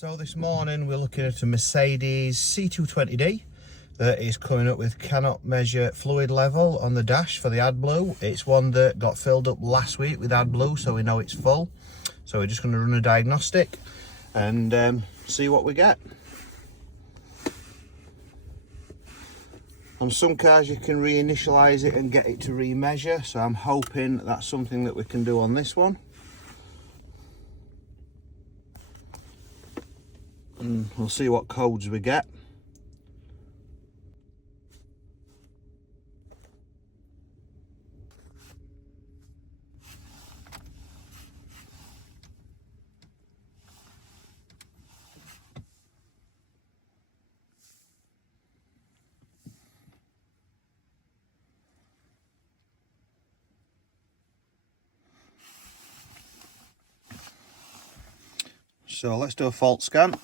So this morning we're looking at a Mercedes C220D that is coming up with cannot measure fluid level on the dash for the AdBlue. It's one that got filled up last week with AdBlue, so we know it's full. So we're just going to run a diagnostic and see what we get. On some cars you can re-initialise it and get it to re-measure, so I'm hoping that's something that we can do on this one. And we'll see what codes we get. So let's do a fault scan.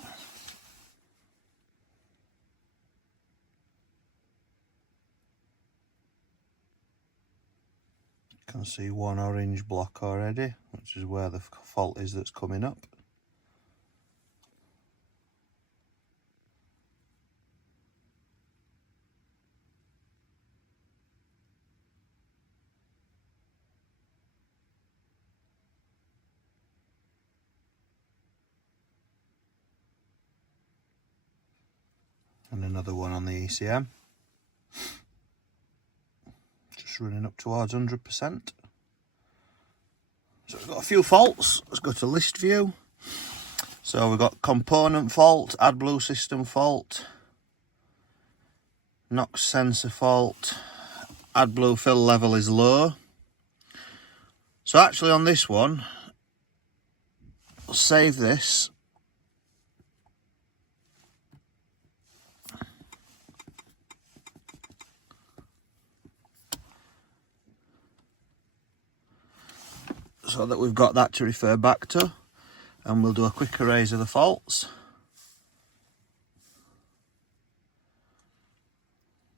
You can see one orange block already, which is where the fault is that's coming up. And another one on the ECM. Just running up towards 100%. So we've got a few faults. Let's go to list view. So we've got component fault, AdBlue system fault, NOx sensor fault, AdBlue fill level is low. So actually on this one, I'll save this. So that we've got that to refer back to, and we'll do a quick erase of the faults.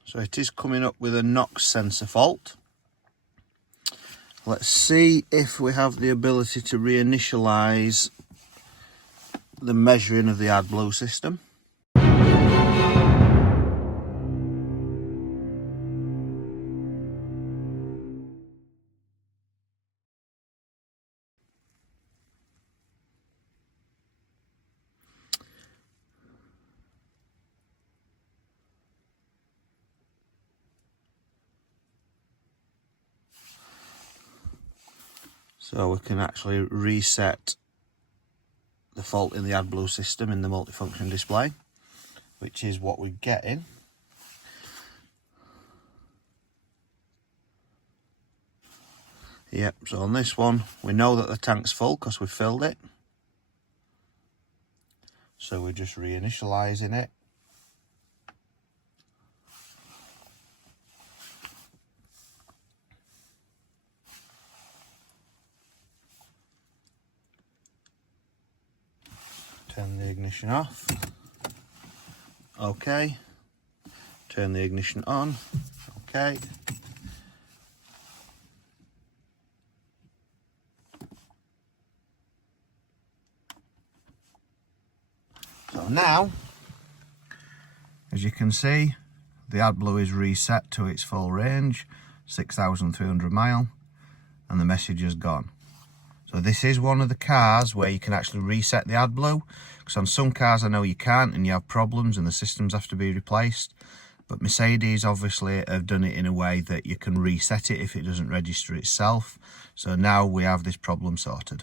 So it is coming up with a NOx sensor fault. Let's see if we have the ability to re-initialise the measuring of the AdBlue system. So we can actually reset the fault in the AdBlue system in the multifunction display, which is what we're getting. Yep, so on this one, we know that the tank's full because we've filled it. So we're just re-initialising it. Turn the ignition off. Okay. Turn the ignition on. Okay. So now, as you can see, the AdBlue is reset to its full range, 6,300 mile, and the message is gone. So this is one of the cars where you can actually reset the AdBlue, because on some cars I know you can't and you have problems and the systems have to be replaced. But Mercedes obviously have done it in a way that you can reset it if it doesn't register itself. So now we have this problem sorted.